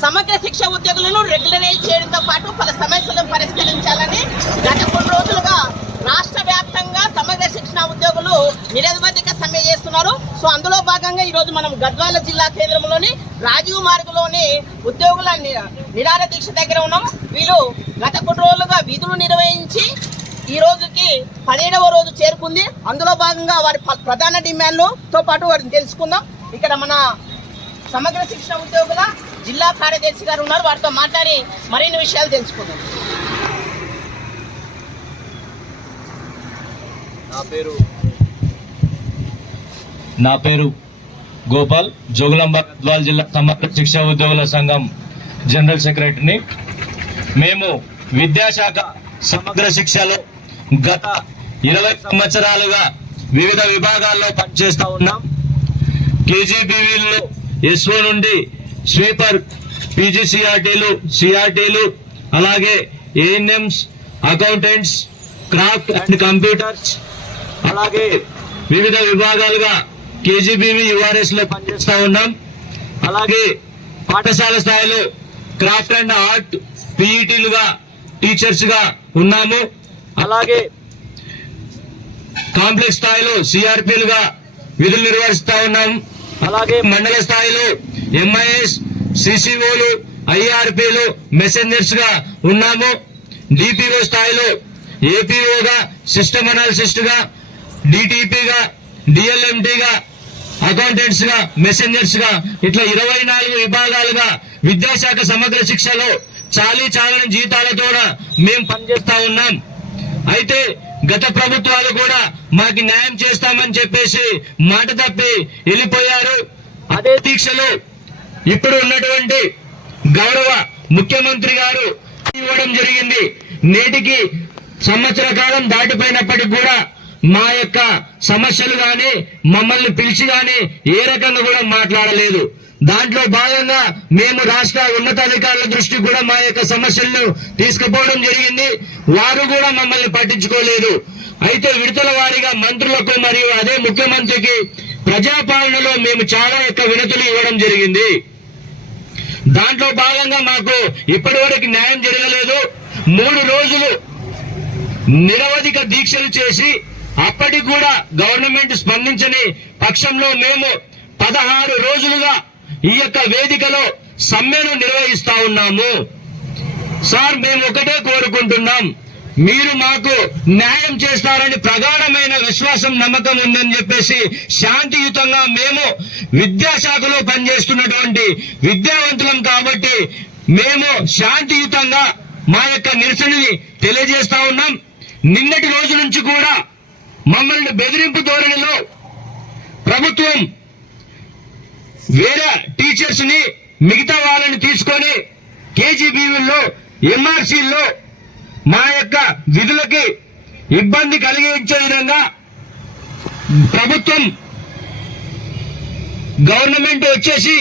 సమగ్ర శిక్ష ఉద్యోగులను రెగ్యులరైజ్ చేయడంతో పాటు పలు సమస్యలను పరిష్కరించాలని గత కొన్ని రోజులుగా రాష్ట్ర వ్యాప్తంగా సమగ్ర శిక్షణ ఉద్యోగులు నిరవధిక సమ్మె చేస్తున్నారు. సో అందులో భాగంగా ఈరోజు మనం గద్వాల జిల్లా కేంద్రంలోని రాజీవ్ మార్గులోని ఉద్యోగుల ని- నిరాహార దీక్ష దగ్గర ఉన్నాం. వీళ్ళు గత కొన్ని రోజులుగా విధులు నిర్వహించి ఈ రోజుకి పదిహేడవ రోజు చేరుకుంది. అందులో భాగంగా వారి ప- ప్రధాన డిమాండ్లతో పాటు వారిని తెలుసుకుందాం. ఇక్కడ మన సమగ్ర శిక్షణ ఉద్యోగుల జిల్లా కార్యదర్శి గారు ఉన్నారు. వారితో మాట్లాడి మరిన్ని విషయాలు తెలుసుకుందాం. నా పేరు నా పేరు గోపాల్. జోగులాంబ గద్వాల్ జిల్లా సమగ్ర శిక్షా ఉద్యోగుల సంఘం జనరల్ సెక్రటరీని. మేము విద్యాశాఖ సమగ్ర శిక్షలో గత ఇరవై సంవత్సరాలుగా వివిధ విభాగాల్లో పనిచేస్తూ ఉన్నాం. కేజీబీవీలో ఎస్ఓ నుండి స్వీపర్ పీజీసీఆర్టీలు సిఆర్టీలు అలాగే ANMs accountants craft and computers అలాగే వివిధ విభాగాలుగా కేజీబీవి యుఆర్ఎస్లో పనిచేస్తూ ఉన్నాం. అలాగే పాఠశాల స్థాయిలో క్రాఫ్ట్ అండ్ ఆర్ట్ పీఈటీలుగా టీచర్స్గా ఉన్నాము. అలాగే కాంప్లెక్స్ స్థాయిలో సిఆర్పీలుగా విధులు నిర్వహిస్తా ఉన్నాం. అలాగే మండల స్థాయిలో ఎంఐఎస్ సిసిఓలు ఐఆర్పిలు మెసెంజర్స్గా ఉన్నాము. డిపిఓ స్థాయిలో ఏపీఓగా సిస్టమ్ అనాలిసిస్ట్గా డిటిపిగా డిఎల్ఎంటీగా అకౌంటెంట్స్గా మెసెంజర్స్గా ఇట్లా ఇరవై నాలుగు విభాగాలుగా విద్యాశాఖ సమగ్ర శిక్షలో చాలీ చాలని జీతాలతో మేము పనిచేస్తా ఉన్నాం. అయితే గత ప్రభుత్వాలు కూడా మాకు న్యాయం చేస్తామని చెప్పేసి మాట తప్పి వెళ్ళిపోయారు. అదే దీక్షలు ఇప్పుడు ఉన్నటువంటి గౌరవ ముఖ్యమంత్రి గారు ఇవ్వడం జరిగింది. నేటికి సంవత్సర కాలం దాటిపోయినప్పటికి కూడా మా యొక్క సమస్యలు గాని మమ్మల్ని పిలిచి గాని ఏ రకంగా కూడా మాట్లాడలేదు. దాంట్లో భాగంగా మేము రాష్ట్ర ఉన్నతాధికారుల దృష్టికి కూడా మా యొక్క సమస్యలను తీసుకుపోవడం జరిగింది. వారు కూడా మమ్మల్ని పట్టించుకోలేదు. అయితే విడతల వారిగా మంత్రులకు మరియు అదే ముఖ్యమంత్రికి ప్రజాపాలనలో మేము చాలా యొక్క వినతులు ఇవ్వడం జరిగింది. దాంట్లో భాగంగా మాకు ఇప్పటి వరకు న్యాయం జరగలేదు. మూడు రోజులు నిరవధిక దీక్షలు చేసి అప్పటికి కూడా గవర్నమెంట్ స్పందించని పక్షంలో మేము పదహారు రోజులుగా ఈ యొక్క వేదికలో సమ్మెను నిర్వహిస్తా ఉన్నాము. సార్ మేము ఒకటే కోరుకుంటున్నాం. మీరు మాకు న్యాయం చేస్తారని ప్రగాఢమైన విశ్వాసం నమ్మకం ఉందని చెప్పేసి శాంతియుతంగా మేము విద్యాశాఖలో పనిచేస్తున్నటువంటి విద్యావంతులం కాబట్టి మేము శాంతియుతంగా మా యొక్క నిరసనని తెలియజేస్తా ఉన్నాం. నిన్నటి రోజు నుంచి కూడా మమ్మల్ని బెదిరింపు ధోరణిలో ప్రభుత్వం వేరే టీచర్స్ని మిగతా వాళ్ళని తీసుకొని కేజీబీవీల్లో ఎంఆర్సీల్లో మా యొక్క విధులకి ఇబ్బంది కలిగించే విధంగా ప్రభుత్వం గవర్నమెంట్ వచ్చేసి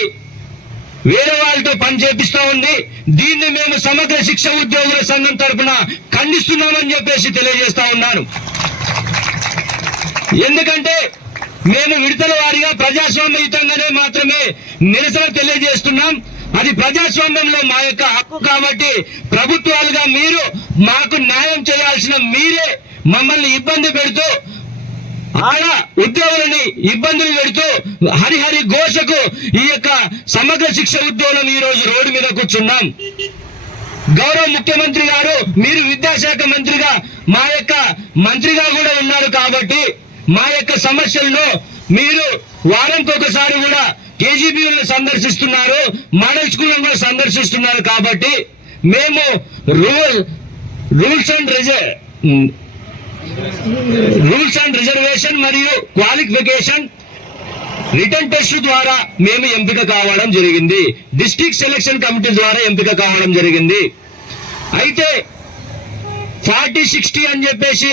వేరే వాళ్ళతో పని చేపిస్తా ఉంది. దీన్ని మేము సమగ్ర శిక్ష ఉద్యోగుల సంఘం తరపున ఖండిస్తున్నామని చెప్పేసి తెలియజేస్తా ఉన్నాను. ఎందుకంటే మేము విడతల వారిగా ప్రజాస్వామ్యయుతంగానే మాత్రమే నిరసన తెలియజేస్తున్నాం. అది ప్రజాస్వామ్యంలో మా యొక్క హక్కు కాబట్టి ప్రభుత్వాలుగా మీరు మాకు న్యాయం చేయాల్సిన మీరే మమ్మల్ని ఇబ్బంది పెడుతూ ఆడ ఉద్యోగులని ఇబ్బందులు పెడుతూ హరిహరి ఘోషకు ఈ యొక్క సమగ్ర శిక్ష ఉద్యోగం ఈ రోజు రోడ్డు మీద కూర్చున్నాం. గౌరవ ముఖ్యమంత్రి గారు మీరు విద్యాశాఖ మంత్రిగా మా యొక్క మంత్రిగా కూడా ఉన్నారు కాబట్టి మా యొక్క సమస్యలను మీరు వారంకి ఒకసారి కూడా కేజీబీలను సందర్శిస్తున్నారు మోడల్ స్కూళ్ళను కూడా సందర్శిస్తున్నారు కాబట్టి మేము రూల్ రూల్స్ అండ్ రిజర్ రూల్స్ అండ్ రిజర్వేషన్ మరియు క్వాలిఫికేషన్ రిటర్న్ టెస్ట్ ద్వారా మేము ఎంపిక కావడం జరిగింది. డిస్ట్రిక్ట్ సెలక్షన్ కమిటీ ద్వారా ఎంపిక కావడం జరిగింది. అయితే ఫార్టీ సిక్స్టీ అని చెప్పేసి